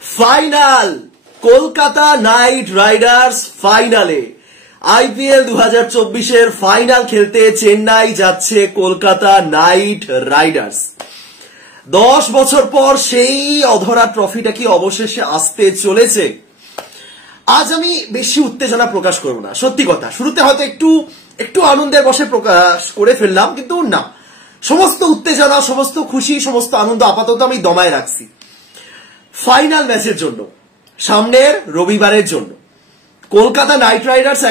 Final Kolkata Knight Riders ফাইনালে IPL 2024 এর final খেলতে চেন্নাই যাচ্ছে কলকাতা নাইট রাইডার্স। 10 বছর পর সেই অধরা ট্রফিটা কি অবশেষে আসতে চলেছে। আজ আমি বেশি উত্তেজনা প্রকাশ করব না, সত্যি কথা। শুরুতে হয়তো একটু আনন্দের বশে প্রকাশ করে ফেললাম, কিন্তু না, সমস্ত উত্তেজনা, সমস্ত খুশি, সমস্ত আনন্দ আপাতত আমি দমায় রাখছি ফাইনাল ম্যাচের জন্য, সামনের রবিবারের জন্য। কলকাতা নাইট রাইডার্স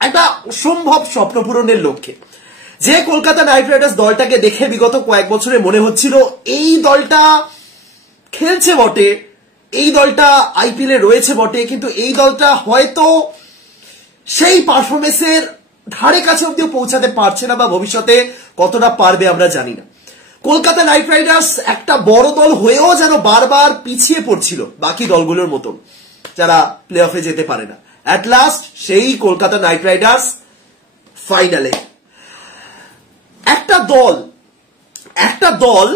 একটা অসম্ভব স্বপ্ন পূরণের লক্ষ্যে। যে কলকাতা নাইট রাইডার্স দলটাকে দেখে বিগত কয়েক বছরে মনে হচ্ছিল এই দলটা খেলছে বটে, এই দলটা আইপিএল এ রয়েছে বটে, কিন্তু এই দলটা হয়তো সেই পারফরমেন্সের ধারে কাছে অব্দিও পৌঁছাতে পারছে না, বা ভবিষ্যতে কতটা পারবে আমরা জানি না। কলকাতা নাইট রাইডার্স একটা বড় দল হয়েও যেন বারবার পিছিয়ে পড়ছিল বাকি দলগুলোর মতন যারা প্লে অফে যেতে পারে না। অ্যাট লাস্ট সেই কলকাতা নাইট রাইডার্স ফাইনালে। একটা দল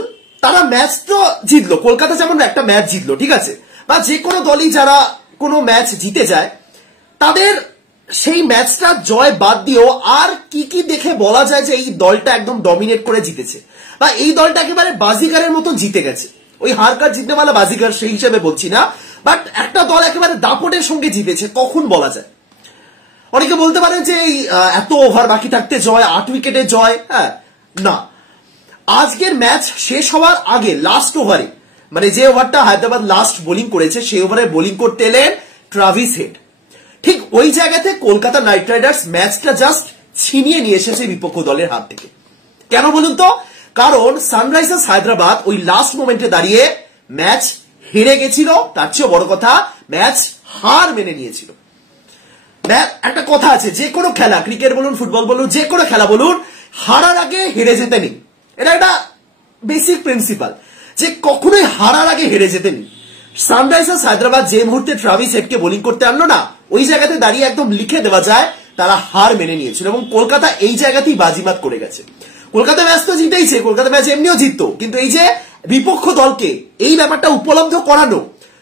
তারা ম্যাচ তো জিতলো, কলকাতা যেমন একটা ম্যাচ জিতলো, ঠিক আছে, বা যে কোনো দলই যারা কোনো ম্যাচ জিতে যায় তাদের সেই ম্যাচটা জয় বাদ দিয়েও আর কি দেখে বলা যায় যে এই দলটা একদম ডমিনেট করে জিতেছে, বা এই দলটা একেবারে বাজিগারের মতন জিতে গেছে। ওই হার কার জিতনে वाला বাজিগার সেই হিসেবে বলছি না, বাট একটা দল একেবারে দাপটের সঙ্গে জিতেছে কখন বলা যায়। অনেকে বলতে পারেন যে এত ওভার বাকি থাকতে জয়, 8 উইকেটে জয়। হ্যাঁ, না, আজকের ম্যাচ শেষ হওয়ার আগে লাস্ট ওভারে, মানে যে ওভারটা হায়দ্রাবাদ লাস্ট বোলিং করেছে সেই ওভারে বোলিং করতে এলেন ট্রাভিস হেড। ঠিক ওই জায়গাতে কলকাতা নাইট রাইডার্স ম্যাচটা জাস্ট ছিনিয়ে নিয়ে এসেছে বিপক্ষ দলের হাত থেকে। কেন বলুন তো? কারণ সানরাইজার্স হায়দ্রাবাদ ওই লাস্ট মোমেন্টে দাঁড়িয়ে ম্যাচ হেরে গেছিল, তার চেয়ে বড় কথা ম্যাচ হার মেনে নিয়েছিল। একটা কথা আছে, যে কোনো খেলা, ক্রিকেট বলুন, ফুটবল বলুন, যে কোনো খেলা বলুন, হারার আগে হেরে যেতে নেই। এটা একটা বেসিক প্রিন্সিপাল, যে কখনোই হারার আগে হেরে যেতে নেই। সানরাইজার্স হায়দ্রাবাদ যে মুহূর্তে ট্রাভিস হেডকে বোলিং করতে আনলো না, ওই জায়গাতে দাঁড়িয়ে একদম লিখে দেওয়া যায় তারা হার মেনে নিয়েছিল, এবং কলকাতা এই জায়গাতেই বাজিমাত করে গেছে। কলকাতা ম্যাচ তো জিতেইছে, কলকাতা ম্যাচ এমনিও জিততো, কিন্তু এই যে বিপক্ষ দলকে এই ব্যাপারটা উপলব্ধ করানো,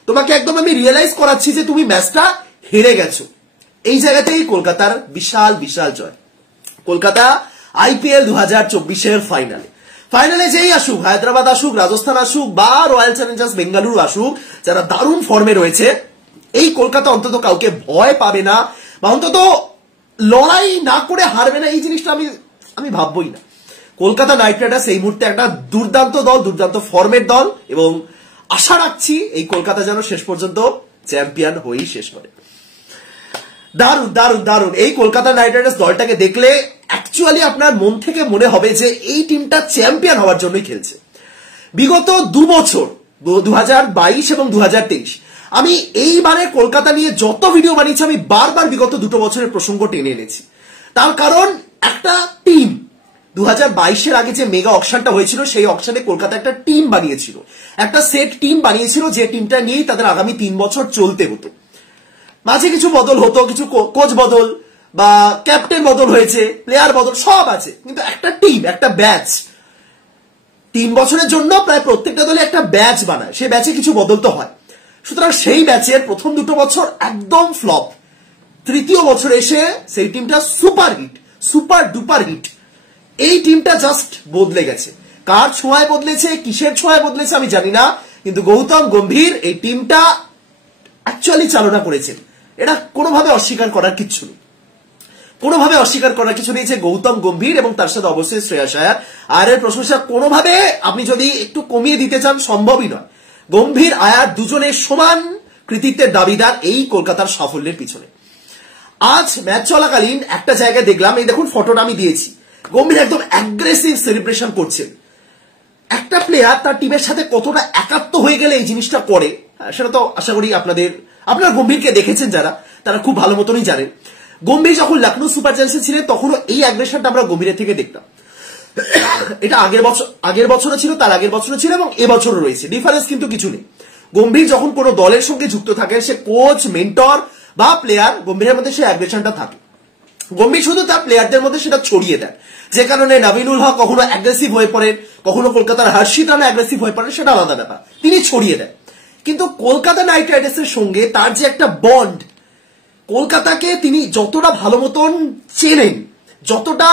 তোমাকে একদম আমি রিয়েলাইজ করাচ্ছি যে তুমি ম্যাচটা হেরে গেছো, এই জায়গাতেই কলকাতার বিশাল বিশাল জয়। কলকাতা আইপিএল 2024 এর ফাইনালে যেই আসুক, হায়দ্রাবাদ আসুক, রাজস্থান আসুক, বা রয়্যাল চ্যালেঞ্জার্স বেঙ্গালুরু আসুক, যারা দারুণ ফর্মে রয়েছে, এই কলকাতা অন্তত কাউকে ভয় পাবে না, বা অন্তত লড়াই না করে হারবে না, এই জিনিসটা আমি ভাববই না। কলকাতা নাইট রাইডার্স এই মুহূর্তে একটা দুর্দান্ত দল, দুর্দান্ত ফর্মের দল, এবং আশা রাখছি এই কলকাতা যেন শেষ পর্যন্ত চ্যাম্পিয়ন হয়েই শেষ করে। দারুণ দারুণ দারুণ এই কলকাতা নাইট রাইডার্স দলটাকে দেখলে অ্যাকচুয়ালি আপনার মন থেকে মনে হবে যে এই টিমটা চ্যাম্পিয়ন হওয়ার জন্যই খেলছে। বিগত 2 বছর 2022 এবং 2023 আমি এইবারে কলকাতা নিয়ে যত ভিডিও বানিয়েছি আমি বারবার বিগত 2 বছরের প্রসঙ্গ টেনে এনেছি। তার কারণ একটা টিম 2022 আগে যে মেগা অকশনটা হয়েছিল, সেই অকশনে কলকাতা একটা টিম বানিয়েছিল, একটা সেট টিম বানিয়েছিল, যে টিমটা নিয়েই তাদের আগামী 3 বছর চলতে হতো। মাঝে কিছু বদল হতো, কিছু কোচ বদল বা ক্যাপ্টেন বদল হয়েছে, প্লেয়ার বদল সব আছে, কিন্তু একটা টিম, একটা ব্যাচ 3 বছরের জন্য প্রায় প্রত্যেকটা দলে একটা ব্যাচ বানায়, সেই ব্যাচে কিছু বদল তো হয়। সুতরাং সেই ব্যাচের প্রথম 2 বছর একদম ফ্লপ, তৃতীয় বছর এসে সেই টিমটা super hit, super duper hit. এই টিমটা জাস্ট বদলে গেছে। কার ছোঁয়ায় বদলেছে, কিসের ছোঁয়ায় বদলেছে আমি জানি না, কিন্তু গৌতম গম্ভীর এই টিমটা অ্যাকচুয়ালি চালনা করেছেন। এটা কোনোভাবে অস্বীকার করার কিছু নেই, কোনোভাবে অস্বীকার করার কিছু নেই যে গৌতম গম্ভীর এবং তার সাথে অবশ্যই শ্রেয়াস আয়ার, আয়ারের প্রশংসা কোনোভাবে আপনি যদি একটু কমিয়ে দিতে চান সম্ভবই নয়। গম্ভীর আয়ার দুজনের সমান কৃতিত্বের দাবিদার এই কলকাতার সাফল্যের পিছনে। আজ ম্যাচ চলাকালীন একটা জায়গায় দেখলাম, এই দেখুন ফটোটা আমি দিয়েছি, গম্ভীর একদম অ্যাগ্রেসিভ সেলিব্রেশন করছেন। একটা প্লেয়ার তার টিমের সাথে কতটা একাত্ম হয়ে গেলে এই জিনিসটা করে, সেটা তো আশা করি আপনারা গম্ভীরকে দেখেছেন যারা, তারা খুব ভালো মতনই জানেন। গম্ভীর যখন লখনৌ সুপার জায়ান্টসে ছিলেন তখনও এই অ্যাগ্রেশনটা আমরা গম্ভীরের থেকে দেখতাম। এটা আগের বছরও ছিল, তার আগের বছরও ছিল, এবং এবছরও রয়েছে, ডিফারেন্স কিন্তু কিছু নেই। গম্ভীর যখন কোনো দলের সঙ্গে যুক্ত থাকে, সে কোচ, মেন্টর বা প্লেয়ার, গম্ভীরের মধ্যে সেই অ্যাগ্রেশনটা থাকে। গম্ভীর শুধু তার প্লেয়ারদের মধ্যে সেটা ছড়িয়ে দেয়, যে কারণে নবীনুল হক কখনো অ্যাগ্রেসিভ হয়ে পড়েন, কখনো কলকাতার হর্ষিত রানা অ্যাগ্রেসিভ হয়ে পড়েন, সেটা আলাদা ব্যাপার, তিনি ছড়িয়ে দেন। কিন্তু কলকাতা নাইট রাইডার্সের সঙ্গে তার যে একটা বন্ড, কলকাতাকে তিনি যতটা ভালো মতন চেনেন, যতটা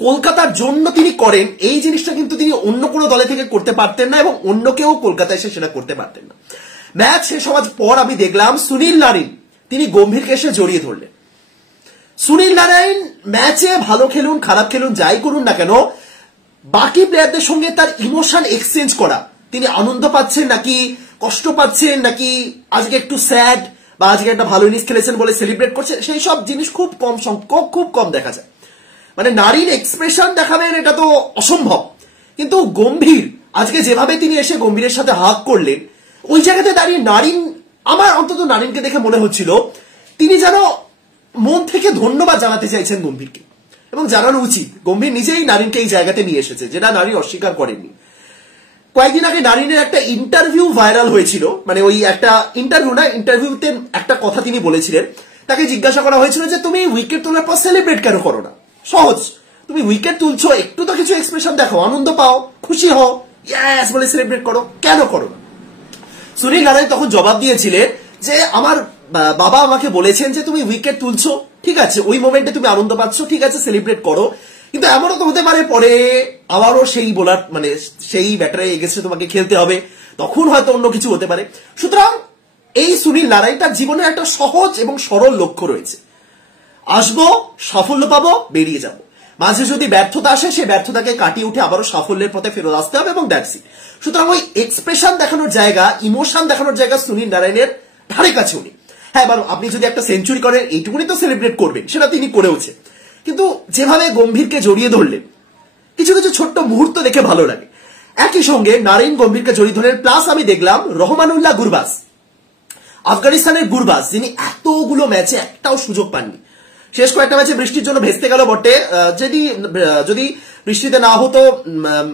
কলকাতার জন্য তিনি করেন, এই জিনিসটা কিন্তু তিনি অন্য কোনো দলে থেকে করতে পারতেন না এবং অন্য কেউ কলকাতায় এসে সেটা করতে পারতেন না। ম্যাচ শেষ হওয়ার পর আমি দেখলাম সুনীল নারিন তিনি গম্ভীরকে এসে জড়িয়ে ধরলেন। সুনীল নারায়ণ ম্যাচে ভালো খেলুন খারাপ খেলুন যাই করুন না কেন, বাকি প্লেয়ারদের সঙ্গে তার ইমোশন এক্সচেঞ্জ করা, তিনি আনন্দ পাচ্ছেন নাকি কষ্ট পাচ্ছেন নাকি আজকে একটু স্যাড বা আজকে একটা ভালো ইনিংস খেলেছেন বলে সেলিব্রেট করছেন, সেই সব জিনিস খুব কম সংখ্যক, খুব কম দেখা যায়। মানে নারীর এক্সপ্রেশন দেখাবেন এটা তো অসম্ভব, কিন্তু গম্ভীর আজকে যেভাবে তিনি এসে গম্ভীরের সাথে হাগ করলেন, ওই জায়গাতে দাঁড়িয়ে নারিন, আমার অন্তত নারিনকে দেখে মনে হচ্ছিল তিনি যেন মন থেকে ধন্যবাদ জানাতে চাইছেন গম্ভীরকে, এবং জানানো উচিত। গম্ভীর নিজেই নারিনকে এই জায়গাতে নিয়ে এসেছে, যেটা নারী অস্বীকার করেননি। কয়েকদিন আগে নারিনের একটা ইন্টারভিউ ভাইরাল হয়েছিল, মানে ওই একটা ইন্টারভিউ না, ইন্টারভিউতে একটা কথা তিনি বলেছিলেন, তাকে জিজ্ঞাসা করা হয়েছিল যে তুমি উইকেট তোলার পর সেলিব্রেট কেন করো না? সহজ, তুমি উইকেট তুলছো, একটু তো কিছু এক্সপ্রেশন দেখো, আনন্দ পাও, খুশি হও, ইয়েস বলে সেলিব্রেট করো, কেন করো না? সুনীল নারায়ণ তখন জবাব দিয়েছিলেন যে আমার বাবা আমাকে বলেছেন যে তুমি উইকেট তুলছো, ঠিক আছে, ওই মোমেন্টে তুমি আনন্দ পাচ্ছ, ঠিক আছে, সেলিব্রেট করো, কিন্তু এমনও তো হতে পারে পরে আবারও সেই বোলার মানে সেই ব্যাটারে এগেছে তোমাকে খেলতে হবে, তখন হয়তো অন্য কিছু হতে পারে। সুতরাং এই সুনীল নারায়ণ তার জীবনে একটা সহজ এবং সরল লক্ষ্য রয়েছে, আসবো, সাফল্য পাবো, বেরিয়ে যাব, মাঝে যদি ব্যর্থতা আসে সেই ব্যর্থতাকে কাটিয়ে উঠে আবারও সাফল্যের পথে ফেরত আসতে হবে, এবং দ্যাটস ইট। সুতরাং ওই এক্সপ্রেশন দেখানোর জায়গা, ইমোশন দেখানোর জায়গা সুনীল নারায়ণের ধারে কাছে উনি। হ্যাঁ, এবার আপনি যদি একটা সেঞ্চুরি করেন এইটুকুনি তো সেলিব্রেট করবেন, সেটা তিনি করেওছে, কিন্তু যেভাবে গম্ভীরকে জড়িয়ে ধরলেন, কিছু কিছু ছোট্ট মুহূর্ত দেখে ভালো লাগে। একই সঙ্গে নারিন গম্ভীরকে জড়িয়ে ধরলেন, প্লাস আমি দেখলাম রহমানুল্লাহ গুরবাজ, আফগানিস্তানের গুরবাজ, যিনি এতগুলো ম্যাচে একটাও সুযোগ পাননি। শেষ কয়েকটা ম্যাচে বৃষ্টির জন্য ভেস্তে গেল বটে, যদি বৃষ্টিতে না হতো,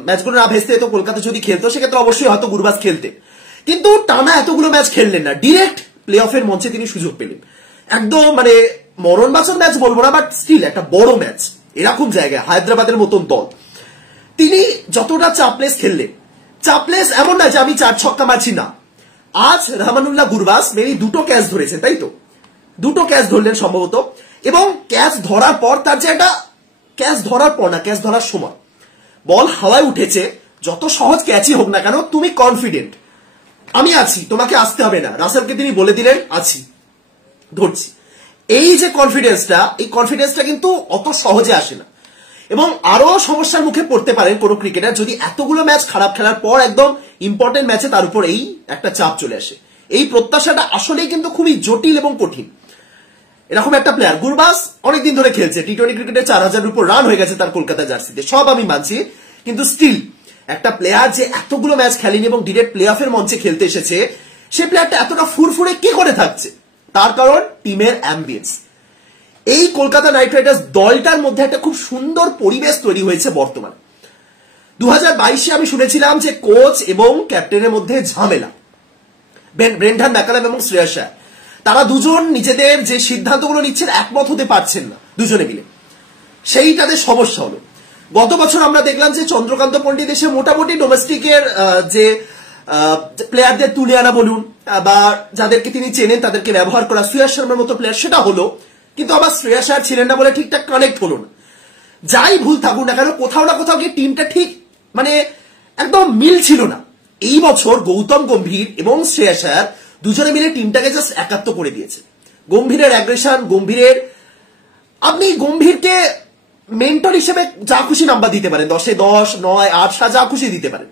ম্যাচগুলো না ভেস্তে হতো, কলকাতা যদি খেলতো সেক্ষেত্রে অবশ্যই হয়তো গুরবাজ খেলতেন, কিন্তু টানা এতগুলো ম্যাচ খেললেন না, ডিরেক্ট প্লে অফের মঞ্চে তিনি সুযোগ পেলেন। একদম মানে মরণবাচক ম্যাচ বলবো না, বাট স্টিল একটা বড় ম্যাচ, এরকম জায়গায় হায়দ্রাবাদের মতন দল, তিনি যতটা চাপলেস খেললেন, চাপলেস এমন না যে আমি 4 ছক্কা মারছি না, আজ রহমানুল্লাহ গুরবাজ মেবি 2টো ক্যাচ ধরেছেন, তাই তো 2টো ক্যাচ ধরলেন সম্ভবত, এবং ক্যাচ ধরার পর তার যে একটা ক্যাচ ধরার পর না, ক্যাচ ধরার সময় বল হাওয়ায় উঠেছে, যত সহজ ক্যাচই হোক না কেন তুমি কনফিডেন্ট, আমি আছি, তোমাকে আসতে হবে না, রাসেলকে তিনি বলে দিলেন আছি, ধরছি। এই যে কনফিডেন্সটা, এই কনফিডেন্সটা কিন্তু অত সহজে আসে না, এবং আরো সমস্যার মুখে পড়তে পারেন কোন ক্রিকেটার যদি এতগুলো ম্যাচ খারাপ খেলার পর একদম ইম্পর্টেন্ট ম্যাচে তার উপর এই একটা চাপ চলে আসে। এই প্রত্যাশাটা আসলেই কিন্তু খুবই জটিল এবং কঠিন। এরকম একটা প্লেয়ার গুরবাজ অনেকদিন ধরে খেলছে, টি-20 ক্রিকেটে 4000 উপর রান হয়ে গেছে তার কলকাতা জার্সিতে, সব আমি মানছি, কিন্তু স্টিল একটা প্লেয়ার যে এতগুলো ম্যাচ খেলেনি এবং ডিরেক্ট প্লে অফের মঞ্চে খেলতে এসেছে, সে প্লেয়ারটা এতটা ফুরফুরে কি করে থাকছে? তার কারণ টিমের অ্যাম্বিয়েন্স। এই কলকাতা নাইট রাইডার্স দলটার মধ্যে একটা খুব সুন্দর পরিবেশ তৈরি হয়েছে বর্তমানে। 2022-এ আমি শুনেছিলাম যে কোচ এবং ক্যাপ্টেনের মধ্যে ঝামেলা, ব্রেন্ডন ম্যাকালাম এবং শ্রেয়াস আয়ার, তারা দুজন নিজেদের যে সিদ্ধান্তগুলো নিচ্ছেন একমত হতে পারছেন না দুজনে মিলে, সেই তাদের সমস্যা হলো। গত বছর আমরা দেখলাম যে চন্দ্রকান্ত পণ্ডিত এসে মোটামুটি ডোমেস্টিকের যে প্লেয়ারদের তুলে আনা বলুন বা যাদেরকে তিনি চেনেন তাদেরকে ব্যবহার করা, শ্রেয়াস শর্মার মতো প্লেয়ার, সেটা হলো, কিন্তু আবার শ্রেয়াস আয়ার ছিলেন না বলে ঠিকঠাক কানেক্ট হলো না। যাই ভুল থাকুক না কেন, কোথাও না কোথাও গিয়ে টিমটা ঠিক মানে একদম মিল ছিল না। এই বছর গৌতম গম্ভীর এবং শ্রেয়াস আয়ার দুজনে মিলে টিমটাকে জাস্ট একাত্ম করে দিয়েছে। গম্ভীরের অ্যাগ্রেশন, গম্ভীরের, আপনি গম্ভীরকে মেন্টর হিসেবে যা খুশি নাম্বার দিতে পারেন, 10-এ 10, 9, 8, যা খুশি দিতে পারেন,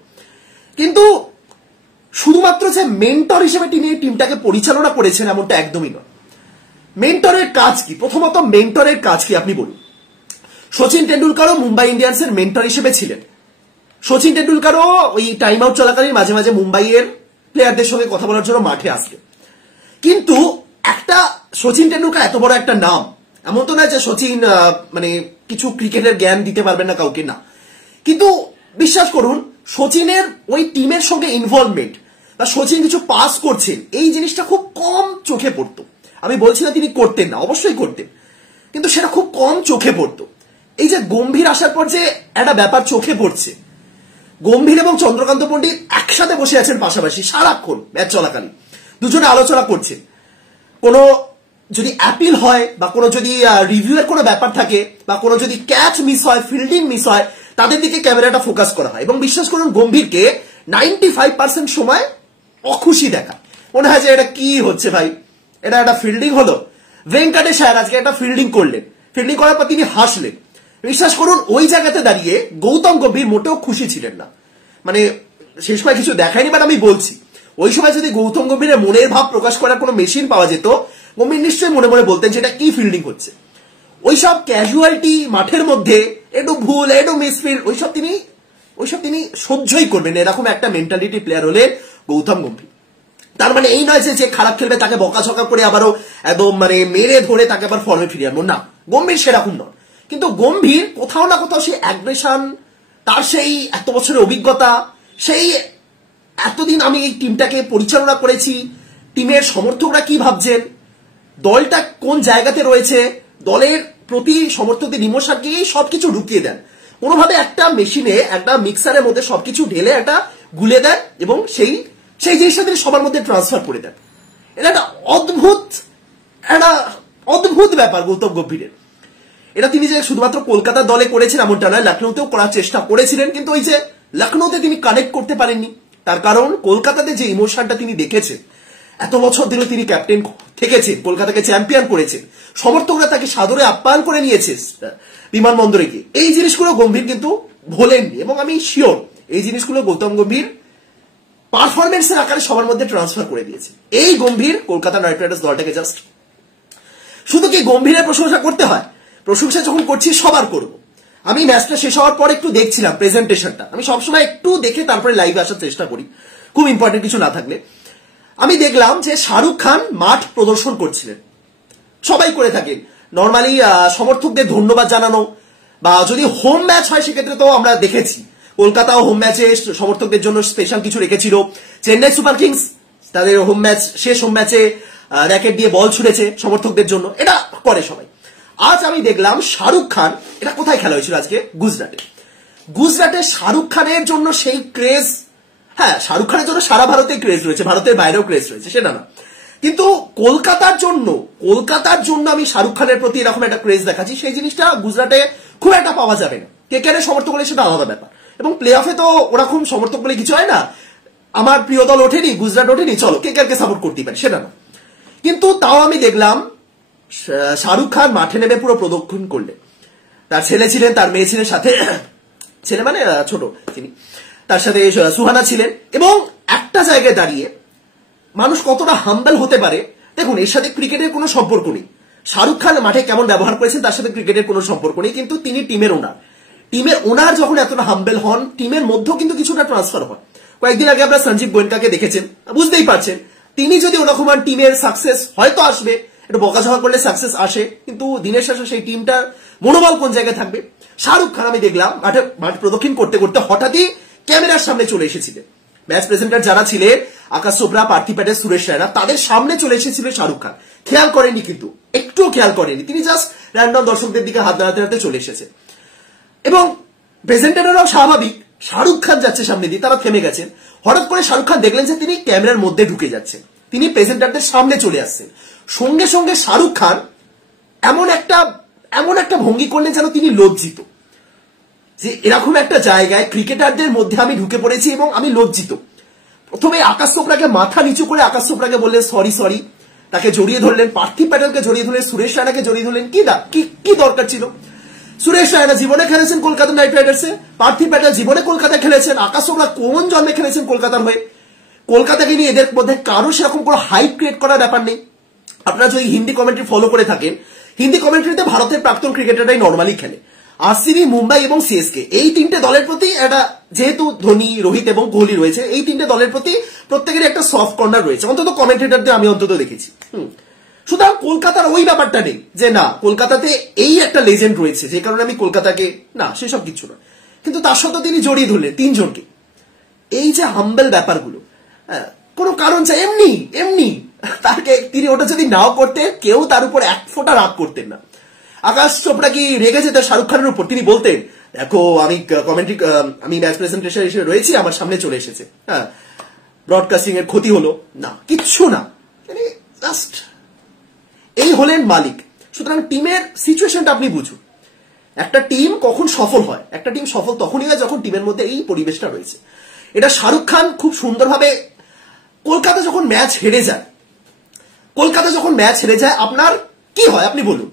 কিন্তু শুধুমাত্র যে মেন্টর হিসেবে তিনি এই টিমটাকে পরিচালনা করেছেন এমনটা একদমই নয়। মেন্টরের কাজ কি? প্রথমত মেন্টরের কাজ কি আপনি বলুন। সচিন টেন্ডুলকারও মুম্বাই ইন্ডিয়ান্সের মেন্টর হিসেবে ছিলেন। সচিন টেন্ডুলকারও ওই টাইম আউট চলাকালীন মাঝে মাঝে মুম্বাইয়ের প্লেয়ারদের সঙ্গে কথা বলার জন্য মাঠে আসতেন, কিন্তু একটা সচিন টেন্ডুলকার এত বড় একটা নাম, এমন তো না যে সচিন মানে কিছু ক্রিকেটের জ্ঞান দিতে পারবেন না কাউকে, না, কিন্তু বিশ্বাস করুন সচিনের ওই টিমের সঙ্গে ইনভলভমেন্ট বা সচিন কিছু পাস করছেন, এই জিনিসটা খুব কম চোখে পড়তো। আমি বলছি না তিনি করতেন না, অবশ্যই করতেন, কিন্তু সেটা খুব কম চোখে পড়তো। এই যে গম্ভীর আসার পর যে একটা ব্যাপার চোখে পড়ছে, গম্ভীর এবং চন্দ্রকান্ত পণ্ডিত একসাথে বসে আছেন পাশাপাশি সারাক্ষণ ম্যাচ চলাকালীন, দুজনে আলোচনা করছেন। কোনো যদি অ্যাপিল হয় বা কোনো যদি রিভিউয়ের কোনো ব্যাপার থাকে বা কোনো যদি ক্যাচ মিস হয়, ফিল্ডিং মিস হয়, তাদের দিকে ক্যামেরাটা ফোকাস করা হয়। এবং বিশ্বাস করুন গম্ভীরকে 95% সময় অখুশি দেখা, মনে হয় যে এটা কি হচ্ছে ভাই, এটা একটা ফিল্ডিং হলো। ভেঙ্কটেশ আয়ার আজকে একটা ফিল্ডিং করলেন, ফিল্ডিং করার পর তিনি হাসলেন। বিশ্বাস করুন ওই জায়গাতে দাঁড়িয়ে গৌতম গম্ভীর মোটেও খুশি ছিলেন না। মানে সেই সময় কিছু দেখায়নি, বাট আমি বলছি ওই সময় যদি গৌতম গম্ভীরের মনের ভাব প্রকাশ করার কোনো মেশিন পাওয়া যেত, গম্ভীর নিশ্চয়ই মনে মনে বলতেন যেটা কি ফিল্ডিং হচ্ছে। ওইসব ক্যাজুয়ালিটি মাঠের মধ্যে একটু ভুল, একটু মিসফিল্ড, ওইসব তিনি সহ্যই করবেন, এরকম একটা মেন্টালিটি প্লেয়ার হলে গৌতম গম্ভীর। তার মানে এই নয় যে খারাপ খেলবে তাকে বকাঝকা করে আবারও একদম মানে মেরে ধরে তাকে আবার ফর্মে ফিরিয়ে আনবো, না, গম্ভীর সেরকম নয়। কিন্তু গম্ভীর কোথাও না কোথাও সেই অ্যাগ্রেশন, তার সেই এত বছরের অভিজ্ঞতা, সেই এতদিন আমি এই টিমটাকে পরিচালনা করেছি, টিমের সমর্থকরা কি ভাবছেন, দলটা কোন জায়গাতে রয়েছে, দলের প্রতি সমর্থকদের ইমোশনকে সবকিছু ঢুকিয়ে দেন। কোনোভাবে একটা মেশিনে, একটা মিক্সারের মধ্যে সবকিছু ঢেলে একটা গুলে দেন এবং সেই জিনিসটা তিনি সবার মধ্যে ট্রান্সফার করে দেন। এটা একটা অদ্ভুত ব্যাপার গৌতম গম্ভীরের। এটা তিনি যে শুধুমাত্র কলকাতার দলে করেছেন এমনটা নয়, লখনৌতেও করার চেষ্টা করেছিলেন, কিন্তু ওই যে লখনৌতে তিনি কানেক্ট করতে পারেননি। তার কারণ কলকাতাতে যে ইমোশনটা তিনি দেখেছেন, এত বছর ধরে তিনি ক্যাপ্টেন থেকেছেন, কলকাতাকে চ্যাম্পিয়ন করেছেন, সমর্থকরা তাকে সাদরে আপ্যায়ন করে নিয়েছে বিমানবন্দরে গিয়ে, এই জিনিসগুলো গম্ভীর কিন্তু ভোলেননি। এবং আমি শিওর এই জিনিসগুলো গৌতম গম্ভীর পারফরমেন্সের আকারে সবার মধ্যে ট্রান্সফার করে দিয়েছে। এই গম্ভীর কলকাতা নাইট রাইডার্স দলটাকে জাস্ট শুধু কি গম্ভীরের প্রশংসা করতে হয়, প্রশংসা যখন করছি সবার করব। আমি ম্যাচটা শেষ হওয়ার পর একটু দেখছিলাম প্রেজেন্টেশনটা, আমি সবসময় একটু দেখে তারপরে লাইভে আসার চেষ্টা করি, খুব ইম্পর্টেন্ট কিছু না থাকলে। আমি দেখলাম যে শাহরুখ খান মাঠ প্রদর্শন করছিলেন, সবাই করে থাকেন নর্মালি সমর্থকদের ধন্যবাদ জানানো, বা যদি হোম ম্যাচ হয় সেক্ষেত্রে তো আমরা দেখেছি কলকাতাও হোম ম্যাচে সমর্থকদের জন্য স্পেশাল কিছু রেখেছিল। চেন্নাই সুপার কিংস তাদের হোম ম্যাচ, শেষ হোম ম্যাচে র্যাকেট দিয়ে বল ছুড়েছে সমর্থকদের জন্য, এটা করে সবাই। আজ আমি দেখলাম শাহরুখ খান, এটা কোথায় খেলা হয়েছিল আজকে, গুজরাটে শাহরুখ খানের জন্য সেই ক্রেজ, হ্যাঁ শাহরুখ খানের জন্য সারা ভারতে ক্রেজ রয়েছে, ভারতের বাইরেও ক্রেজ রয়েছে, সেটা না, কিন্তু কলকাতার জন্য আমি শাহরুখ খানের প্রতি এরকম একটা ক্রেজ দেখাচ্ছি, সেই জিনিসটা গুজরাটে খুব একটা পাওয়া যাবে না। কেকেআরের সমর্থক হলে সেটা আলাদা ব্যাপার, এবং প্লে অফে তো ওরকম সমর্থক বলে কিছু হয় না, আমার প্রিয় দল ওঠেনি, গুজরাট ওঠেনি, চলো কেকেআরকে সাপোর্ট করতেই পারি, সেটা না। কিন্তু তাও আমি দেখলাম শাহরুখ খান মাঠে নেমে পুরো প্রদক্ষিণ করলেন, তার ছেলে ছিলেন, তার মেয়ে ছিলেন সাথে, ছেলে মানে ছোট তিনি, তার সাথে সুহানা ছিলেন। এবং একটা জায়গায় দাঁড়িয়ে মানুষ কতটা হাম্বল হতে পারে দেখুন, এর সাথে ক্রিকেটের কোনো সম্পর্ক নেই, শাহরুখ খান মাঠে কেমন ব্যবহার করেছেন তার সাথে ক্রিকেটের কোনো সম্পর্ক নেই, কিন্তু তিনি টিমের ওনার যখন এতটা হাম্বল হন, টিমের মধ্যেও কিন্তু কিছুটা ট্রান্সফার হয়। কয়েকদিন আগে আপনারা সঞ্জীব গোয়েঙ্কাকে দেখেছেন, বুঝতেই পারছেন তিনি যদি ওরকম টিমের সাকসেস হয়তো আসবে, একটু বকাঝকা করলে সাকসেস আসে, কিন্তু দিনের শেষে সেই টিমটার মনোবল কোন জায়গায় থাকবে। শাহরুখ খান আমি দেখলাম মাঠ প্রদক্ষিণ করতে করতে হঠাৎই ক্যামেরার সামনে চলে এসেছিলেন। ম্যাচ প্রেজেন্টার যারা ছিলেন, আকাশ চোপড়া, পার্থিব প্যাটেল, সুরেশ রায়না, তাদের সামনে চলে এসেছিল শাহরুখ খান। খেয়াল করেনি, কিন্তু একটুও খেয়াল করেনি, তিনি জাস্ট র্যান্ডম দর্শকদের দিকে হাত নাড়াতে চলে এসেছে। এবং প্রেজেন্টাররাও স্বাভাবিক, শাহরুখ খান যাচ্ছে সামনে দিয়ে, তারা থেমে গেছেন। হঠাৎ করে শাহরুখ খান দেখলেন যে তিনি ক্যামেরার মধ্যে ঢুকে যাচ্ছেন, তিনি প্রেজেন্টারদের সামনে চলে আসছেন। সঙ্গে সঙ্গে শাহরুখ খান এমন একটা ভঙ্গি করলেন যেন তিনি লজ্জিত, যে এরকম একটা জায়গায় ক্রিকেটারদের মধ্যে আমি ঢুকে পড়েছি এবং আমি লজ্জিত। প্রথমে আকাশ চোপড়াকে মাথা নিচু করে আকাশ চোপড়াকে বললেন সরি, তাকে জড়িয়ে ধরলেন, পার্থিব প্যাটেলকে জড়িয়ে ধরলেন, সুরেশ রায়নাকে জড়িয়ে ধরলেন। কি দরকার ছিল? সুরেশ রায়না জীবনে খেলেছেন কলকাতা নাইট রাইডার্সে, পার্থিব প্যাটেল জীবনে কলকাতায় খেলেছেন, আকাশ চোপড়া কোন জন্মে খেলেছেন কলকাতার হয়ে। কলকাতাকে নিয়ে এদের মধ্যে কারো সেরকম কোনো হাইপ ক্রিয়েট করার ব্যাপার নেই। আপনারা যদি হিন্দি কমেন্ট্রি ফলো করে থাকেন, হিন্দি কমেন্ট্রিতে ভারতের প্রাক্তন ক্রিকেটাররাই নর্মালি খেলে। আরসিবি, মুম্বাই এবং সিএসকে, এই তিনটে দলের প্রতি একটা, যেহেতু ধোনি, রোহিত এবং কোহলি রয়েছে, এই তিনটে দলের প্রতি প্রত্যেকেরই একটা সফট কর্নার রয়েছে, অন্তত কমেন্টেটরদের আমি অন্তত দেখেছি। সুতরাং কলকাতার ওই ব্যাপারটা নেই যে না কলকাতাতে এই একটা লেজেন্ড রয়েছে যে কারণে আমি কলকাতাকে, না সেসব কিছু নয়। কিন্তু তার সত্ত্বেও তিনি জড়িয়ে ধরলেন তিনজনকে। এই যে হাম্বল ব্যাপারগুলো, কোনো কারণ চাই এমনি তাকে, তিনি ওটা যদি নাও করতেন কেউ তার উপর এক ফোঁটা রাগ করতেন না। আকাশ চোপড়া কি রেগে যেতেন শাহরুখ খানের উপর? তিনি বলতেন দেখো আমি কমেন্ট্রি, আমি ম্যাচ প্রেজেন্টেশন হিসেবে রয়েছি, আমার সামনে চলে এসেছে, হ্যাঁ ব্রডকাস্টিং এর ক্ষতি হলো না, কিচ্ছু না, মানে জাস্ট এই হলেন মালিক। সুতরাং টিমের সিচুয়েশনটা আপনি বুঝুন। একটা টিম কখন সফল হয়, একটা টিম সফল তখনই হয় যখন টিমের মধ্যে এই পরিবেশটা রয়েছে। এটা শাহরুখ খান খুব সুন্দরভাবে, কলকাতা যখন ম্যাচ হেরে যায়, আপনার কি হয় আপনি বলুন।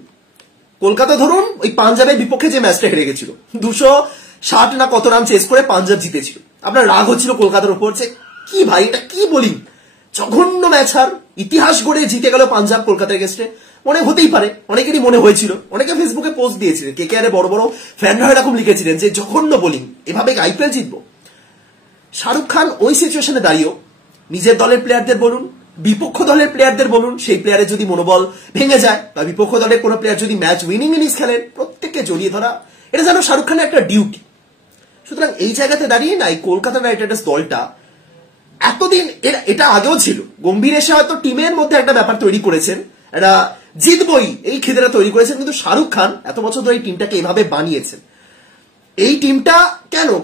কলকাতা ধরুন ওই পাঞ্জাবের বিপক্ষে যে ম্যাচটা হেরে গেছিল, 260 না কত রান চেস করে পাঞ্জাব জিতেছিল, আপনার রাগ হচ্ছিল কলকাতার উপর যে কি ভাই এটা কি বলি, জঘন্য ম্যাচ, আর ইতিহাস গড়ে জিতে গেল পাঞ্জাব কলকাতার এগেস্টে। মনে হতেই পারে, অনেকেরই মনে হয়েছিল, অনেকে ফেসবুকে পোস্ট দিয়েছিলেন, কেকেআর বড় বড় ফ্যানরা এরকম লিখেছিলেন যে জঘন্য বোলিং, এভাবে আইপিএল জিতবো। শাহরুখ খান ওই সিচুয়েশনে দাঁড়িয়েও নিজের দলের প্লেয়ারদের বলুন, বিপক্ষ দলের প্লেয়ারদের বলুন, সেই প্লেয়ারের যদি মনোবল ভেঙে যায় বা বিপক্ষ দলের কোনো প্লেয়ার যদি ম্যাচ উইনিং ইনিংস খেলেন, প্রত্যেককে জড়িয়ে ধরা, এটা যেন শাহরুখ খানের একটা ডিউটি। সুতরাং এই জায়গাতে দাঁড়িয়ে না এই কলকাতা নাইট রাইডার্স দলটা এতদিন, এটা আগেও ছিল, গম্ভীর এসে হয়তো টিমের মধ্যে একটা ব্যাপার তৈরি করেছেন, একটা জিতবই এই খিদেটা তৈরি করেছেন, কিন্তু শাহরুখ খান এত বছর ধরে এই টিমটাকে এভাবে বানিয়েছেন। এই টিমটা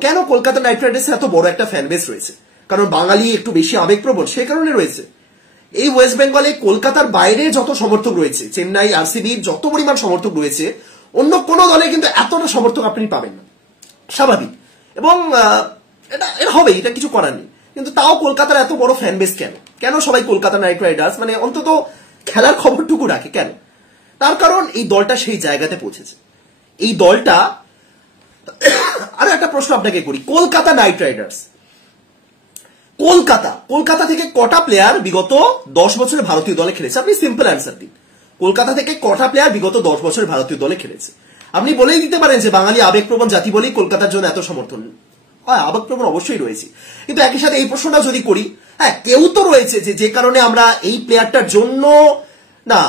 কেন কলকাতা নাইট রাইডার্স এত বড় একটা ফ্যান বেস রয়েছে, কারণ বাঙালি একটু বেশি আবেগপ্রবণ, সেই কারণে রয়েছে। এই ওয়েস্ট বেঙ্গলে কলকাতার বাইরে যত সমর্থক রয়েছে, চেন্নাই আরসিবির যত পরিমাণ সমর্থক রয়েছে, অন্য কোন দলে কিন্তু এতটা সমর্থক আপনি পাবেন না, স্বাভাবিক। এবং এটা হবে, এটা কিছু করার নেই। কিন্তু তাও কলকাতার এত বড় ফ্যান বেস কেন সবাই কলকাতা নাইট রাইডার্স মানে অন্তত খেলার খবরটুকু রাখে কেন? তার কারণ এই দলটা সেই জায়গাতে পৌঁছেছে। এই দলটা, আরো একটা প্রশ্ন আপনাকে করি, কলকাতা নাইট রাইডার্স, কলকাতা থেকে কটা প্লেয়ার বিগত 10 বছরে ভারতীয় দলে খেলেছে? আপনি সিম্পল অ্যান্সার দিন। কলকাতা থেকে কটা প্লেয়ার বিগত 10 বছরে ভারতীয় দলে খেলেছে? আপনি বলেই দিতে পারেন যে বাঙালি আবেগপ্রবণ জাতি বলেই কলকাতার জন্য এত সমর্থন। হয়, আবেগপ্রবণ অবশ্যই রয়েছে, কিন্তু একই সাথে এই প্রশ্নটা যদি করি, হ্যাঁ কেউ তো রয়েছে যে কারণে আমরা এই প্লেয়ারটার জন্য, না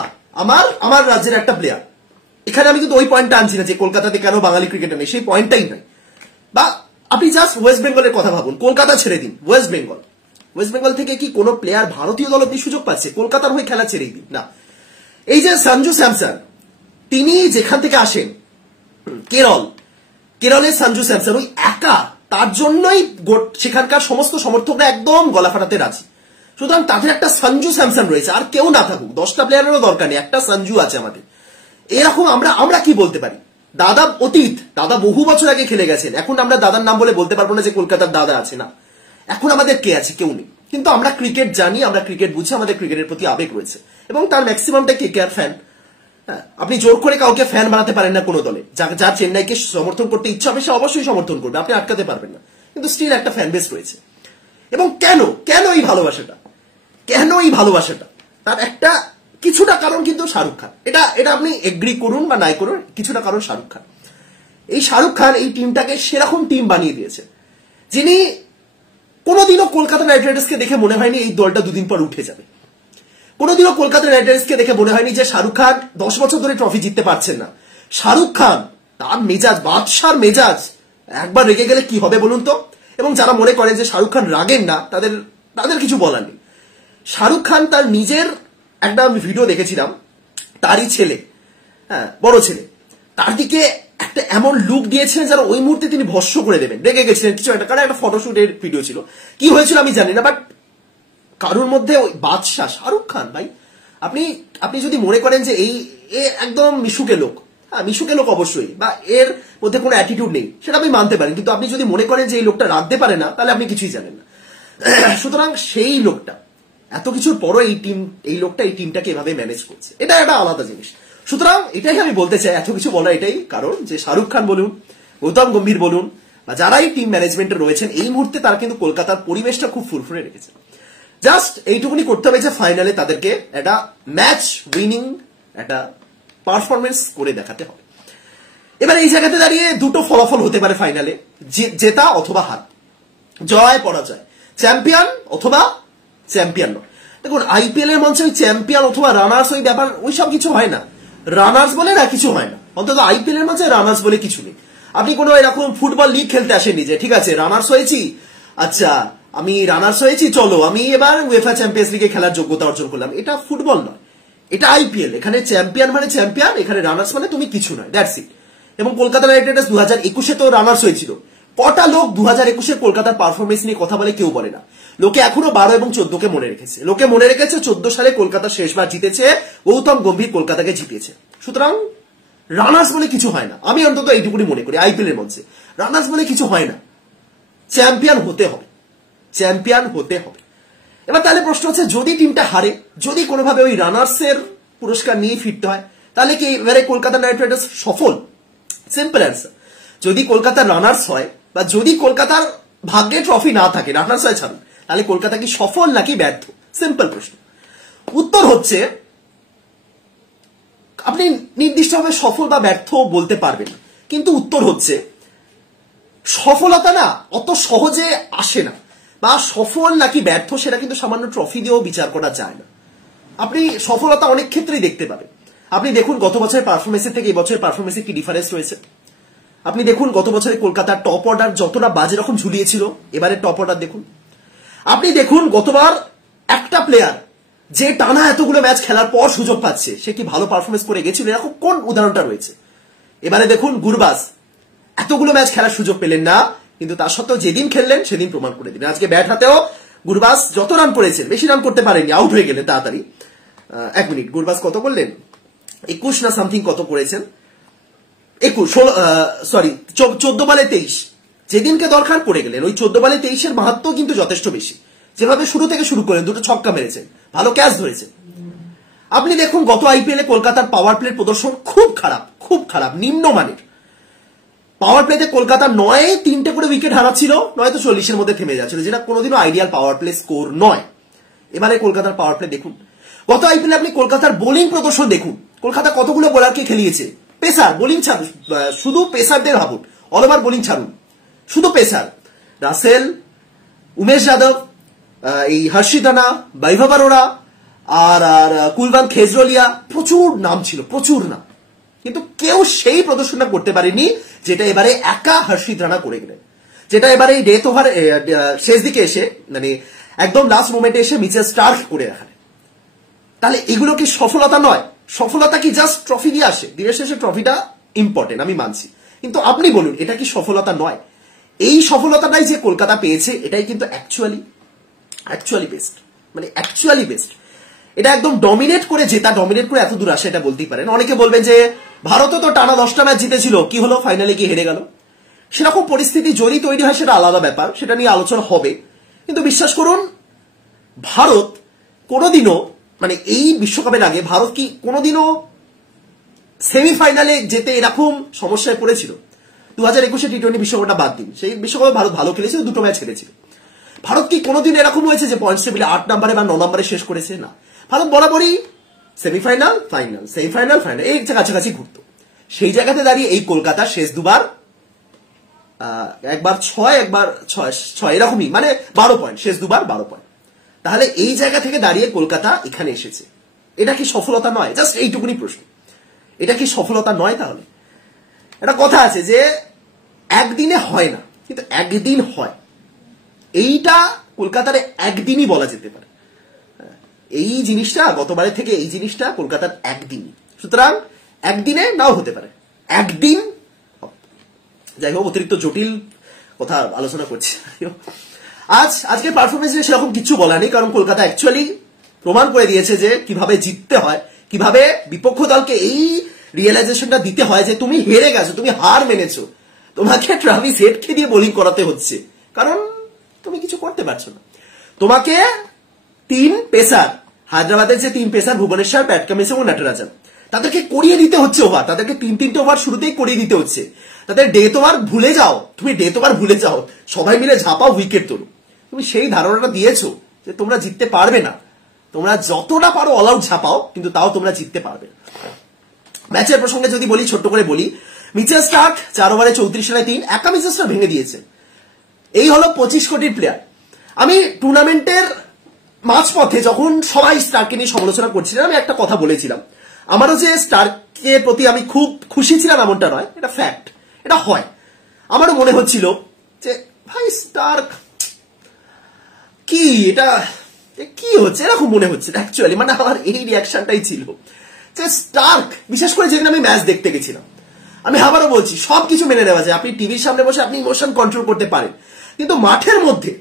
আমার রাজ্যের একটা প্লেয়ার, এখানে আমি কিন্তু ওই পয়েন্টটা আনছি না যে কলকাতাতে কেন বাঙালি ক্রিকেটার নেই, সেই পয়েন্টটাই নাই। বা আপনি জাস্ট ওয়েস্ট বেঙ্গলের কথা ভাবুন, কলকাতা ছেড়ে দিন, ওয়েস্ট বেঙ্গল থেকে কি কোনো প্লেয়ার ভারতীয় দল অব্দি সুযোগ পাচ্ছে? কলকাতার হয়ে খেলা ছেড়েই দিন না। এই যে সঞ্জু স্যামসন, তিনি যেখান থেকে আসেন, কেরলের সঞ্জু স্যামসন, ওই একা, তার জন্যই সেখানকার সমস্ত সমর্থকরা একদম গলা ফাটাতে রাজি। সুতরাং তাদের একটা সঞ্জু স্যামসন রয়েছে, আর কেউ না থাকুক, 10টা প্লেয়ারেরও দরকার নেই, একটা সঞ্জু আছে আমাদের। এরকম আমরা কি বলতে পারি? দাদা অতীত, দাদা বহু বছর আগে খেলে গেছেন, এখন আমরা দাদার নাম বলে বলতে পারবো না যে কলকাতার দাদা আছে, না, এখন আমাদের কে আছে? কেউ নেই। কিন্তু আমরা ক্রিকেট জানি, আমরা ক্রিকেট বুঝি, আমাদের ক্রিকেটের প্রতি আবেগ রয়েছে, এবং তার ম্যাক্সিমামটাই কেকেআর ফ্যান। আপনি জোর করে কাউকে ফ্যান বানাতে পারেন না কোনো দলে, যার চেন্নাইকে সমর্থন করতে ইচ্ছা হবে সে অবশ্যই সমর্থন করবে, আপনি আটকাতে পারবেন না, কিন্তু স্টিল একটা ফ্যান বেস রয়েছে। এবং কেন এই ভালোবাসাটা, তার একটা কিছুটা কারণ কিন্তু শাহরুখ খান। এটা আপনি এগ্রি করুন বা নাই করুন, কিছুটা কারণ শাহরুখ খান। এই শাহরুখ খান এই টিমটাকে সেরকম টিম বানিয়ে দিয়েছে, যিনি কোনোদিনও কলকাতা নাইট রাইডার্সকে দেখে মনে হয়নি এই দলটা দুদিন পর উঠে যাবে। কোনোদিনও কলকাতা নাইট রাইডার্সকে দেখে মনে হয়নি যে শাহরুখ খান 10 বছর ধরে ট্রফি জিততে পারছেন না। শাহরুখ খান, তার মেজাজ, বাদশার মেজাজ, একবার রেগে গেলে কি হবে বলুন তো? এবং যারা মনে করেন যে শাহরুখ খান রাগেন না, তাদের কিছু বলার নেই। শাহরুখ খান তার নিজের একটা ভিডিও দেখেছিলাম, তারই ছেলে, হ্যাঁ বড় ছেলে, তার দিকে একটা এমন লুক দিয়েছিলেন যেন ওই মুহূর্তে তিনি ভস্য করে দেবেন, রেগে গেছিলেন কিছু একটা, কারণ একটা ফটোশুটের ভিডিও ছিল, কি হয়েছিল আমি জানি না, বাট কারোর মধ্যে ওই বাদশাহ শাহরুখ খান ভাই, আপনি যদি মনে করেন যে একদম মিশুকে লোক, হ্যাঁ মিশুকে লোক অবশ্যই, বা এর মধ্যে কোনো অ্যাটিটিউড নেই, সেটা আমি মানতে পারি, কিন্তু আপনি যদি মনে করেন যে এই লোকটা রাখতে পারে না, তাহলে আপনি কিছুই জানেন না। সুতরাং সেই লোকটা এত কিছুর পরও এই লোকটা এই টিমটাকে এভাবে ম্যানেজ করছে, এটা একটা আলাদা জিনিস। সুতরাং এটাই আমি বলতে চাই, এত কিছু বলা এটাই কারণ যে শাহরুখ খান বলুন, গৌতম গম্ভীর বলুন, বা যারা এই টিম ম্যানেজমেন্টে রয়েছেন, এই মুহূর্তে তারা কিন্তু কলকাতার পরিবেশটা খুব ফুরফুরে রেখেছে। জাস্ট এইটুকুনি করতে হবে যে ফাইনালে তাদেরকে একটা ম্যাচ উইনিং একটা পারফরমেন্স করে দেখাতে হবে। এবার এই জায়গাতে দাঁড়িয়ে দুটো ফলাফল হতে পারে ফাইনালে, জেতা অথবা হার, জয় পরাজয়, চ্যাম্পিয়ন অথবা চ্যাম্পিয়ন নয়। দেখুন আইপিএল এর মঞ্চে ওই চ্যাম্পিয়ন অথবা রানার্স ওই ব্যাপার ওইসব কিছু হয় না, রানার্স বলে না কিছু হয় না, অন্তত আইপিএল এর মঞ্চে রানার্স বলে কিছু নেই। আপনি কোনো এরকম ফুটবল লিগ খেলতে আসেননি যে ঠিক আছে রানার্স হয়েছি, আচ্ছা আমি রানার্স হয়েছি, চলো আমি এবার উয়েফা চ্যাম্পিয়ন্স লিগে খেলার যোগ্যতা অর্জন করলাম। এটা ফুটবল নয়, এটা আইপিএল, এখানে চ্যাম্পিয়ন মানে চ্যাম্পিয়ন, এখানে রানার্স মানে তুমি কিছু নয়, দ্যাটস ইট। এবং কলকাতা নাইট রাইডার্স 2021-এ তো রানার্স হয়েছিল। কটা লোক 2021-এর কলকাতার পারফরমেন্স নিয়ে কথা বলে? কেউ বলে না। লোকে এখনো 12 এবং 14-কে মনে রেখেছে। লোকে মনে রেখেছে 14 সালে কলকাতা শেষবার জিতেছে, গৌতম গম্ভীর কলকাতাকে জিতিয়েছে। সুতরাং রানার্স বলে কিছু হয় না, আমি অন্তত এইটুকুনি মনে করি। আইপিএল এর মঞ্চে রানার্স বলে কিছু হয় না, চ্যাম্পিয়ন হতে হবে, চ্যাম্পিয়ন হতে হবে। এবার তাহলে প্রশ্ন হচ্ছে, যদি টিমটা হারে, যদি কোনোভাবে ওই রানার্স এর পুরস্কার নিয়ে ফিরতে হয়, তাহলে কি এবারে কলকাতা নাইট রাইডার্স সফল? সিম্পল অ্যান্সার, যদি কলকাতার রানার্স হয় বা যদি কলকাতার ভাগ্যে ট্রফি না থাকে, রানার্স হয় ছাড়ুন, তাহলে কলকাতা কি সফল নাকি ব্যর্থ? সিম্পল প্রশ্ন। উত্তর হচ্ছে, আপনি নির্দিষ্টভাবে সফল বা ব্যর্থ বলতে পারবেন, কিন্তু উত্তর হচ্ছে সফলতা না অত সহজে আসে না, বা সফল নাকি ব্যর্থ সেটা কিন্তু সামান্য ট্রফি দিয়েও বিচার করা যায় না। আপনি সফলতা অনেক ক্ষেত্রেই দেখতে পাবেন। আপনি দেখুন গত বছরের পারফরমেন্সের থেকে এই বছরের পারফরমেন্সে কি ডিফারেন্স রয়েছে। আপনি দেখুন গত বছরে কলকাতার টপ অর্ডার যতটা বাজে রকম ঝুলিয়েছিল, এবারে টপ অর্ডার দেখুন। আপনি দেখুন গতবার একটা প্লেয়ার যে টানা এতগুলো ম্যাচ খেলার পর সুযোগ পাচ্ছে, সে কি ভালো পারফরমেন্স করে গেছিল, এরকম কোন উদাহরণটা রয়েছে? এবারে দেখুন গুরবাজ এতগুলো ম্যাচ খেলার সুযোগ পেলেন না, কিন্তু তার সত্ত্বেও যেদিন খেললেন সেদিন প্রমাণ করে দিলেন। আজকে ব্যাট হাতেও গুরবাজ যত রান করেছেন, বেশি রান করতে পারেননি, আউট হয়ে গেলেন তাড়াতাড়ি। 1 মিনিট, গুরবাজ কত করলেন? 21 না সামথিং কত করেছেন, 14 বলে 23। যেদিনকে দরকার পড়ে গেলেন। ওই 14 বলে 23-এর মাহাত্ম্য কিন্তু যথেষ্ট বেশি। যেভাবে শুরু থেকে শুরু করেন, 2টো ছক্কা মেরেছেন, ভালো ক্যাচ ধরেছেন। আপনি দেখুন গত আইপিএলে কলকাতার পাওয়ার প্লের প্রদর্শন খুব খারাপ, খুব খারাপ, নিম্নমানের। পাওয়ার প্লেতে কলকাতা 9-3 করে উইকেট হারাচ্ছিল, নয়তো 40-এর মধ্যে থেমে যাচ্ছিল, যেটা কোনোদিনও আইডিয়াল পাওয়ার প্লে স্কোর নয়। এবারে কলকাতার পাওয়ার প্লে দেখুন। গত আইপিএলে আপনি কলকাতার বোলিং প্রদর্শন দেখুন। কলকাতা কতগুলো বোলারকে খেলিয়েছে, পেসার বোলিং ছাড়ুন, শুধু পেসারদের ভাবুন, অল ওভার বোলিং ছাড়ুন, শুধু পেসার। রাসেল, উমেশ যাদব, এই হর্ষিত রানা, বৈভব অরোরা আর কুলবন্ত খেজরোলিয়া, প্রচুর নাম ছিল, প্রচুর নাম। কিন্তু কেউ সেই প্রদর্শনটা করতে পারেনি যেটা এবারে একা হর্ষিত রানা করে গেলেন, যেটা এবারে এই ডেথ ওভার শেষ দিকে এসে, মানে একদম লাস্ট মোমেন্টে এসে মিচেল স্টার্ক করে রাখলেন। তাহলে এগুলো কি সফলতা নয়? সফলতা কি জাস্ট ট্রফি দিয়ে আসে? দিনের শেষে ট্রফিটা ইম্পর্টেন্ট, আমি মানছি, কিন্তু আপনি বলুন এটা কি সফলতা নয়? এই সফলতাটাই যে কলকাতা পেয়েছে, এটাই কিন্তু অ্যাকচুয়ালি বেস্ট, মানে অ্যাকচুয়ালি বেস্ট। এটা একদম ডমিনেট করে জেতা, ডমিনেট করে এত দূর আসে, এটা বলতেই পারেন। অনেকে বলবেন যে ভারতও তো টানা 10টা ম্যাচ জিতেছিল, কি হলো, ফাইনালে গিয়ে হেরে গেল। সেরকম পরিস্থিতি যদি তৈরি হয় সেটা আলাদা ব্যাপার, সেটা নিয়ে আলোচনা হবে। কিন্তু বিশ্বাস করুন, ভারত কোনোদিনও, মানে এই বিশ্বকাপের আগে ভারত কি কোনোদিনও সেমিফাইনালে যেতে এরকম সমস্যায় পড়েছিল? 2021-এ টি20 বিশ্বকাপটা বাদ দিন, সেই বিশ্বকাপে ভারত ভালো খেলেছিল, 2টো ম্যাচ হেরেছিল। ভারত কি কোনোদিন এরকম হয়েছে যে পয়েন্টস টেবিলে 8 নম্বরে বা 9 নম্বরে শেষ করেছে? না, ভারত বরাবরই সেমিফাইনাল, ফাইনাল, সেমিফাইনাল, ফাইনাল, এই কাছাকাছি ঘুরতো। সেই জায়গাতে দাঁড়িয়ে এই কলকাতা শেষ দুবার, একবার 6, একবার 6 এরকমই, মানে 12 পয়েন্ট, শেষ দুবার 12 পয়েন্ট। তাহলে এই জায়গা থেকে দাঁড়িয়ে কলকাতা এখানে এসেছে, এটা কি সফলতা নয়? জাস্ট এইটুকুনি প্রশ্ন, এটা কি সফলতা নয়? তাহলে একটা কথা আছে যে একদিনে হয় না, কিন্তু একদিন হয়। এইটা কলকাতার একদিনই বলা যেতে পারে। এই জিনিসটা গতবারের থেকে, এই জিনিসটা কলকাতার একদিনই। সুতরাং একদিনে নাও হতে পারে, একদিন। যাই হোক, অতিরিক্ত জটিল কথা আলোচনা করছি। আজকে পারফরমেন্স নিয়ে সেরকম কিছু বলা নেই, কারণ কলকাতা অ্যাকচুয়ালি প্রমাণ করে দিয়েছে যে কিভাবে জিততে হয়, কিভাবে বিপক্ষ দলকে এই রিয়েলাইজেশনটা দিতে হয় যে তুমি হেরে গেছো, তুমি হার মেনেছো, তোমাকে ট্রাভিস হেডকে দিয়ে বোলিং করাতে হচ্ছে, কারণ তুমি কিছু করতে পারছো না। তোমাকে 3 পেসার, হায়দ্রাবাদের যে 3 পেসার, ভুবনেশ্বর, প্যাট কামিন্স এবং নটরাজন, তাদেরকে করিয়ে দিতে হচ্ছে ওভার, তাদেরকে 3-3টে ওভার শুরুতেই করিয়ে দিতে হচ্ছে। তাদের ডেথ ওভার ভুলে যাও, তুমি ডেথ ওভার ভুলে যাও, সবাই মিলে ঝাঁপাও, উইকেট তোলো। তুমি সেই ধারণাটা দিয়েছো যে তোমরা জিততে পারবে না। তোমরা যতটা পারো অল আউট ঝাঁপাও, কিন্তু তাও তোমরা জিততে পারবে না। ম্যাচের প্রসঙ্গে যদি বলি, ছোট্ট করে বলি, মিচেল স্টার্ক 4 ওভারে 34 রানে 3, একা মিচেল স্টার্ক ভেঙে দিয়েছে। এই হলো 25 কোটির প্লেয়ার। আমি টুর্নামেন্টের মাঝপথে যখন সবাই স্টার্ককে নিয়ে সমালোচনা করছিলাম, আমি একটা কথা বলেছিলাম, আমারও যে স্টার্কের প্রতি আমি খুব খুশি ছিলাম এমনটা নয়, এটা ফ্যাক্ট, এটা হয়। আমারও মনে হচ্ছিল যে ভাই স্টার্ক কি, এটা কি হচ্ছে, এরকম মনে হচ্ছে অ্যাকচুয়ালি। মানে আমার এই রিয়াকশনটাই ছিল যে স্টার্ক, বিশেষ করে যেদিন আমি ম্যাচ দেখতে গেছিলাম, আমি আবারও বলছি, সবকিছু মেনে নেওয়া যায়, আপনি টিভির সামনে বসে আপনি ইমোশন কন্ট্রোল করতে পারেন, কিন্তু মাঠের মধ্যে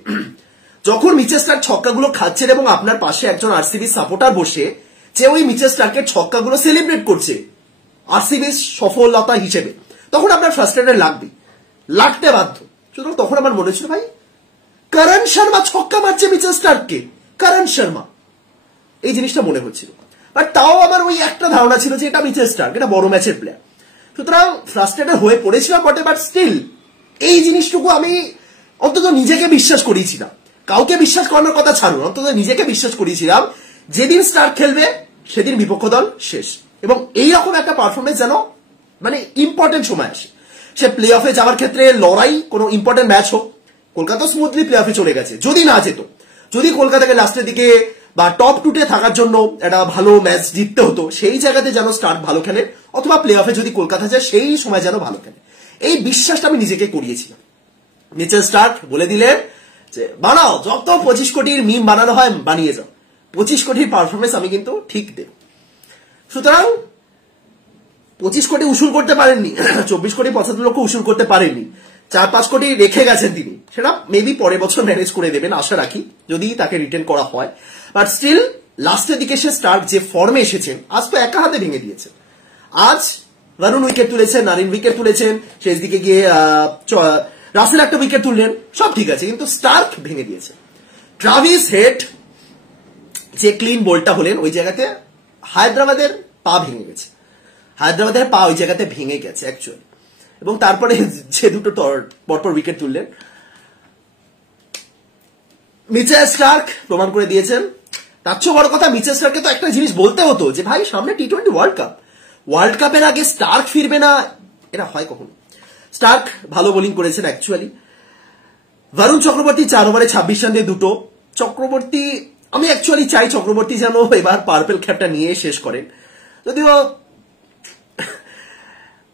যখন মিচেল স্টার্ক ছক্কাগুলো খাচ্ছেন এবং আপনার পাশে একজন আরসিবি সাপোর্টার বসে যে ওই মিচেল স্টার্কের ছক্কাগুলো সেলিব্রেট করছে আরসিবির সফলতা হিসেবে, তখন আপনার ফ্রাস্ট্রেটেড লাগতে বাধ্য। সুতরাং তখন আমার মনে ছিল ভাই করণ শর্মা ছক্কা মারছে মিচেল স্টার্ককে, করণ শর্মা, এই জিনিসটা মনে হচ্ছিল। বাট তাও আমার ওই একটা ধারণা ছিল যে এটা মিচেল স্টার্ক, এটা বড় ম্যাচের প্লেয়ার। সুতরাং ফ্রাস্ট্রেটেড হয়ে পড়েছিলাম বটে, বাট স্টিল এই জিনিসটুকু আমি অন্তত নিজেকে বিশ্বাস করিয়েছিলাম, কাউকে বিশ্বাস করানোর কথা ছাড়ুন, অন্তত নিজেকে বিশ্বাস করিয়েছিলাম যেদিন স্টার্ক খেলবে সেদিন বিপক্ষ দল শেষ। এবং এইরকম একটা পারফরমেন্স যেন মানে ইম্পর্টেন্ট সময় আসে, সে প্লে অফে যাওয়ার ক্ষেত্রে লড়াই, কোনো ইম্পর্টেন্ট ম্যাচ হোক, কলকাতা স্মুথলি প্লে অফে চলে গেছে। যদি না যেত, যদি কলকাতাকে লাস্টের দিকে বা টপ 2-তে থাকার জন্য একটা ভালো ম্যাচ জিততে হতো, সেই জায়গাতে যেন স্টার্ক ভালো খেলে, অথবা প্লে অফে যদি কলকাতা যায় সেই সময় যেন ভালো খেলে, এই বিশ্বাসটা আমি নিজেকে করিয়েছিলাম। মিচেল স্টার্ক বলে দিলেন যে বানাও, যত 25 কোটির মিম বানানো হয় বানিয়ে যাও, 25 কোটির পারফরমেন্স আমি কিন্তু ঠিক দেব। সুতরাং 25 কোটি উসুল করতে পারেননি, 24 কোটি 75 লক্ষ উসুল করতে পারেননি, 4-5 কোটি রেখে গেছেন তিনি, সেটা মেবি পরের বছর ম্যানেজ করে দেবেন আশা রাখি, যদি তাকে রিটেন করা হয়। বাট স্টিল লাস্টের দিকে সে স্টার্ক যে ফর্মে এসেছেন, আজ তো একা হাতে ভেঙে দিয়েছেন। আজ ভারুণ উইকেট তুলেছেন, নারিন উইকেট তুলেছেন, শেষ দিকে গিয়ে রাসেল একটা উইকেট তুললেন, সব ঠিক আছে, কিন্তু স্টার্ক ভেঙে দিয়েছে। ট্রাভিস হেড যে ক্লিন বোল্ডটা হলেন, ওই জায়গাতে হায়দ্রাবাদের পা ভেঙে গেছে, হায়দ্রাবাদের পা ওই জায়গাতে ভেঙে গেছে অ্যাকচুয়ালি। এবং তারপরে যে দুটো পরপর উইকেট তুললেন, মিচেল স্টার্ক প্রমাণ করে দিয়েছেন। তার চেয়ে বড় কথা, মিচেল স্টার্ককে তো একটা জিনিস বলতে হতো যে ভাই সামনে টি-20 ওয়ার্ল্ড কাপ, ওয়ার্ল্ড কাপের আগে স্টার্ক ফিরবে না, এটা হয় কখনো? স্টার্ক ভালো বোলিং করেছেন অ্যাকচুয়ালি। বরুণ চক্রবর্তী 4 ওভারে 26 রান দিয়ে দুটো। চক্রবর্তী, আমি অ্যাকচুয়ালি চাই চক্রবর্তী যেন এবার পার্পেল ক্যাপটা নিয়ে শেষ করেন, যদিও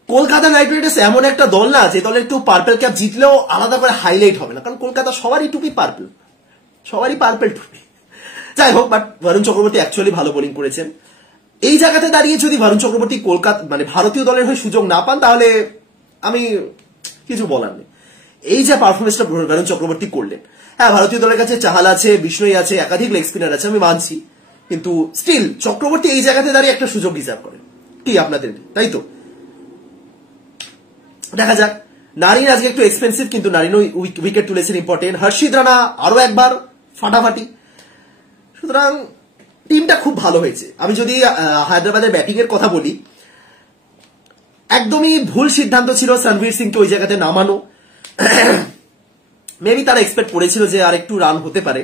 কলকাতা নাইট রাইডার্স এমন একটা দল না যে দলের কেউ পার্পেল ক্যাপ জিতলেও আলাদা করে হাইলাইট হবে না, কারণ কলকাতা সবারই টুপি পার্পেল, সবারই পার্পেল টুপি। যাই হোক, বাট বরুণ চক্রবর্তী অ্যাকচুয়ালি ভালো বোলিং করেছেন। এই জায়গাতে দাঁড়িয়ে যদি বরুণ চক্রবর্তী কলকাতা মানে ভারতীয় দলের হয়ে সুযোগ না পান, তাহলে আমি কিছু বলার নেই। এই যে পারফরমেন্সটা বরুণ চক্রবর্তী করলেন, হ্যাঁ ভারতীয় দলের কাছে চাহাল আছে, বিষ্ণই আছে, একাধিক লেগ স্পিনার আছে, আমি মানছি, কিন্তু স্টিল চক্রবর্তী এই জায়গাতে দাঁড়িয়ে একটা সুযোগ ডিজার্ভ করেন। কি আপনাদের, তাই তো? দেখা যাক। নারিন আজকে একটু এক্সপেন্সিভ, কিন্তু নারিনও উইকেট তুলেছেন ইম্পর্টেন্ট। হর্ষিদ রানা আরো একবার ফাটাফাটি। সুতরাং টিমটা খুব ভালো হয়েছে। আমি যদি হায়দ্রাবাদের ব্যাটিং এর কথা বলি, একদমই ভুল সিদ্ধান্ত ছিল সনবীর সিংকে ওই জায়গাতে নামানো। মেবি তারা এক্সপেক্ট করেছিল যে আর একটু রান হতে পারে।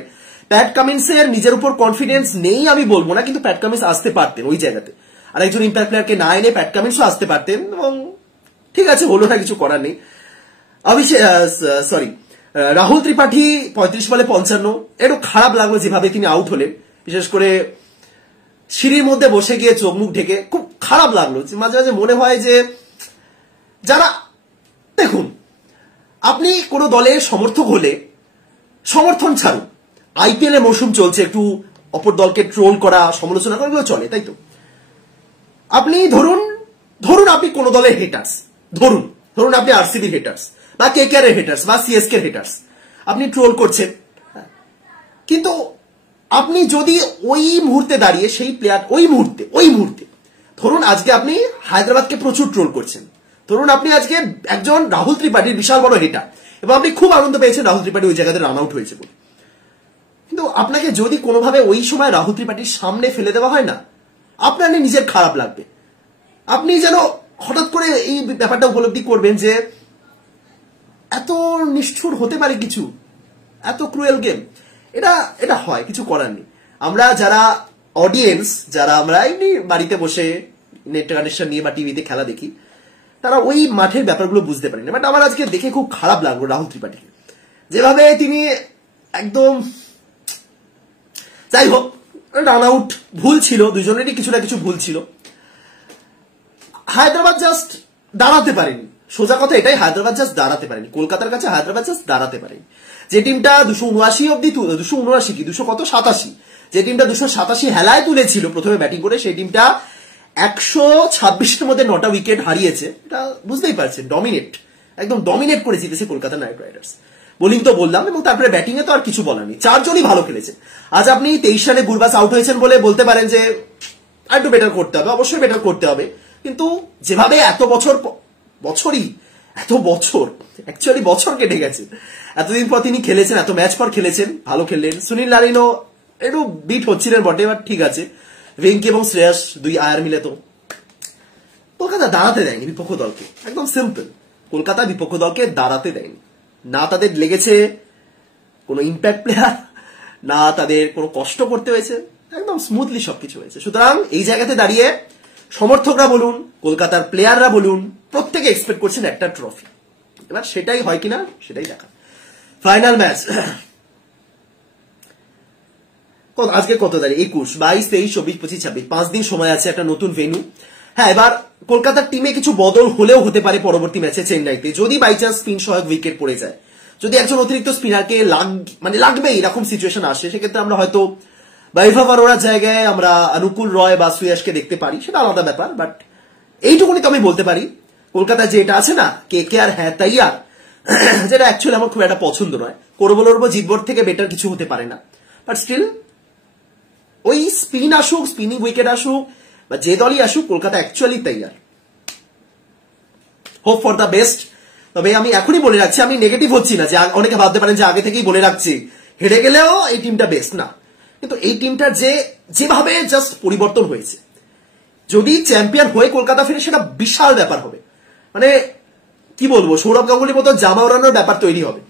প্যাট কামিন্সের নিজের উপর কনফিডেন্স নেই আমি বলবো না, কিন্তু প্যাট কামিন্স আসতে পারতেন ওই জায়গাতে, আর একজন ইম্প্যাক্ট প্লেয়ারকে না এনে প্যাট কামিন্সও আসতে পারতেন, এবং ঠিক আছে, হলো না, কিছু করার নেই। রাহুল ত্রিপাঠী 35 বলে 55, একটু খারাপ লাগলো যেভাবে তিনি আউট হলেন, বিশেষ করে সিঁড়ির মধ্যে বসে গিয়ে চোখ মুখ ঢেকে, খুব খারাপ লাগলো। মাঝে মাঝে মনে হয় যে যারা, দেখুন, আপনি কোনো দলের সমর্থক হলে সমর্থন ছাড়ুন, আইপিএল এর মৌসুম চলছে, একটু অপর দলকে ট্রোল করা, সমালোচনা করা, এগুলো চলে, তাই তো? আপনি ধরুন আপনি কোন দলের হেটার্স, ধরুন আপনি আরসিবি হেটার্স বা কেকেআর এর হেটার্স বা সিএসকে এর হেটার্স, আপনি ট্রোল করছেন, কিন্তু আপনি যদি ওই মুহূর্তে দাঁড়িয়ে সেই প্লেয়ার ওই মুহূর্তে ধরুন আজকে আপনি হায়দ্রাবাদকে প্রচুর ট্রোল করছেন, ধরুন আপনি আজকে একজন রাহুল ত্রিপাঠীর বিশাল বড় হেটার এবং আপনি খুব আনন্দ পেয়েছেন রাহুল ত্রিপাঠী ওই জায়গাতে রান আউট হয়েছে বলে, কিন্তু আপনাকে যদি কোনোভাবে ওই সময় রাহুল ত্রিপাঠীর সামনে ফেলে দেওয়া হয় না, আপনার নিজের খারাপ লাগবে। আপনি যেন হঠাৎ করে এই ব্যাপারটা উপলব্ধি করবেন যে এত নিষ্ঠুর হতে পারে কিছু, এত ক্রুয়েল গেম, এটা হয়, কিছু করার নেই। আমরা যারা অডিয়েন্স, যারা আমরা এমনি বাড়িতে বসে নেট কানেকশন নিয়ে বা টিভিতে খেলা দেখি, তারা ওই মাঠের ব্যাপারগুলো বুঝতে পারি না। বাট আমার আজকে দেখে খুব খারাপ লাগলো রাহুল ত্রিপাঠীকে, যেভাবে তিনি একদম, যাই হোক, রান আউট ভুল ছিল, দুজনেরই কিছু না কিছু ভুল ছিল। হায়দ্রাবাদ জাস্ট দাঁড়াতে পারেনি, সোজা কথা এটাই, হায়দ্রাবাদ জাস্ট দাঁড়াতে পারেনি, কলকাতার কাছে হায়দ্রাবাদ জাস্ট দাঁড়াতে পারেনি। যে টিমটা 279 অব্দি, 279 কি 200 কত 87, যে টিমটা 287 হেলায় তুলেছিল প্রথমে ব্যাটিং করে, সেই টিমটা 126-এর মধ্যে 9টা উইকেট হারিয়েছে, এটা বুঝতেই পারছেন, ডমিনেট, একদম ডমিনেট করে জিতেছে কলকাতা নাইট রাইডার্স। বোলিং তো বললাম, এবং তারপরে ব্যাটিং এ তো আর কিছু বলার নেই, 4 জনই ভালো খেলেছে। আজ আপনি 23 রানে গুরবাজ আউট হয়েছেন বলে বলতে পারেন যে আর একটু বেটার করতে হবে, অবশ্যই বেটার করতে হবে, কিন্তু যেভাবে এত বছর অ্যাকচুয়ালি বছর কেটে গেছে, এতদিন পর তিনি খেলেছেন, এত ম্যাচ পর খেলেছেন, ভালো খেললেন। সুনীল নারিনও একটু বিট হচ্ছিলেন বটে, বাট ঠিক আছে। ভেঙ্কি এবং শ্রেয়াস 2 আয়ার মিলে তো কলকাতা দাঁড়াতে দেয়নি বিপক্ষ দলকে, একদম সিম্পল, কলকাতা বিপক্ষ দলকে দাঁড়াতে দেয়নি। না তাদের লেগেছে কোনো ইম্প্যাক্ট প্লেয়ার, না তাদের কোনো কষ্ট করতে হয়েছে, একদম স্মুথলি সবকিছু হয়েছে। সুতরাং এই জায়গাতে দাঁড়িয়ে সমর্থকরা বলুন, কলকাতার প্লেয়াররা বলুন, প্রত্যেকে এক্সপেক্ট করছেন একটা ট্রফি। এবার সেটাই হয় কিনা সেটাই দেখা। ফাইনাল ম্যাচ আজকে কত তারিখ? 21, 22, 23, 24, 25, 26, 5 দিন সময় আছে, একটা নতুন ভেন্যু। হ্যাঁ, এবার কলকাতার টিমে কিছু বদল হলেও হতে পারে পরবর্তী ম্যাচে চেন্নাইতে, যদি বাই চান্স স্পিন সহায়ক উইকেট পড়ে যায়, যদি একজন অতিরিক্ত স্পিনারকে লাগবে এরকম সিচুয়েশন আসে, সেক্ষেত্রে আমরা হয়তো বৈভব অরোরার জায়গায় আমরা অনুকূল রয় বা সুয়াসকে দেখতে পারি, সেটা আলাদা ব্যাপার। বাট এইটুকুনি তো আমি বলতে পারি, কলকাতা যেটা আছে না, কে আর হ্যাঁ তাইয়ার, যেটা অ্যাকচুয়ালি আমার খুব একটা পছন্দ নয়। করবো জিতবোর থেকে বেটার কিছু হতে পারে না, বাট স্টিল ওই স্পিনিং উইকেট আসুক বা যে দলই আসুক, কলকাতা অ্যাকচুয়ালি তৈয়ার। Hope for the best. তবে আমি এখনই বলে রাখছি, আমি নেগেটিভ হচ্ছি না, যে অনেকে ভাবতে পারেন যে আগে থেকেই বলে রাখছি হেরে গেলেও এই টিমটা বেস্ট না, কিন্তু এই টিমটার যেভাবে জাস্ট পরিবর্তন হয়েছে, যদি চ্যাম্পিয়ন হয়ে কলকাতা ফিরে সেটা বিশাল ব্যাপার হবে। মানে কি বলবো, সৌরভ গাঙ্গুলির মতো জামা ওড়ানোর ব্যাপার তৈরি হবে।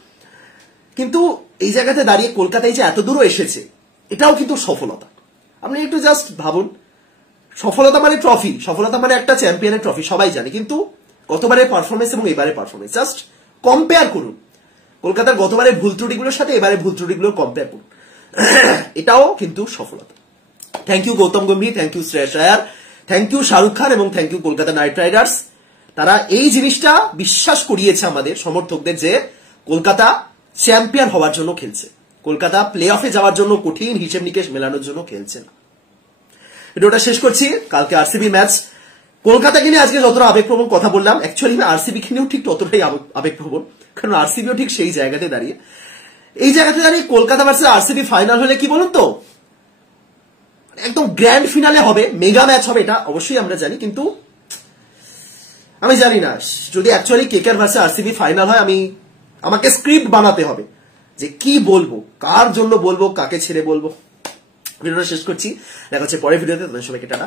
কিন্তু এই জায়গাতে দাঁড়িয়ে কলকাতায় যে এত দূরও এসেছে, এটাও কিন্তু সফলতা। আপনি একটু জাস্ট ভাবুন, সফলতা মানে ট্রফি, সফলতা মানে একটা চ্যাম্পিয়নের ট্রফি, সবাই জানে, কিন্তু গতবারের পারফরমেন্স এবং এবারের পারফরমেন্স জাস্ট কম্পেয়ার করুন। কলকাতার গতবারের ভুল ত্রুটিগুলোর সাথে এবারের ভুল ত্রুটিগুলো কম্পেয়ার করুন, এটাও কিন্তু সফলতা। Thank you Gautam Gambhir, thank you Shreyas Iyer, thank you Shahrukh Khan, এবং thank you Kolkata Knight Riders. তারা এই জিনিসটা বিশ্বাস করিয়েছে আমাদের সমর্থকদের যে কলকাতা চ্যাম্পিয়ন হওয়ার জন্য খেলছে, কলকাতা প্লে অফে যাওয়ার জন্য কঠিন হিসেব নিকেশ মেলানোর জন্য খেলছে না। ভিডিওটা শেষ করছি। কালকে আরসিবি ম্যাচ, কলকাতাকে নিয়ে আজকে যতটা আবেগপ্রবণ কথা বললাম, অ্যাকচুয়ালি আরসিবি কে নিয়েও ঠিক ততটাই আবেগপ্রবণ, কারণ আরসিবিও ঠিক সেই জায়গাতে দাঁড়িয়ে, এই জায়গাতে দাঁড়িয়ে কলকাতা ভার্সেস আরসিবি ফাইনাল হলে কি বলুন তো, একদম গ্র্যান্ড ফিনালে হবে, মেগা ম্যাচ হবে, এটা অবশ্যই আমরা জানি। কিন্তু আমি জানি না, যদি actually KKR versus RCB final হয়, আমাকে স্ক্রিপ্ট বানাতে হবে যে কি বলবো, কার জন্য বলবো, কাকে ছেড়ে বলবো। ভিডিওটা শেষ করছি, দেখা হচ্ছে পরের ভিডিওতে। সবাইকে টাটা।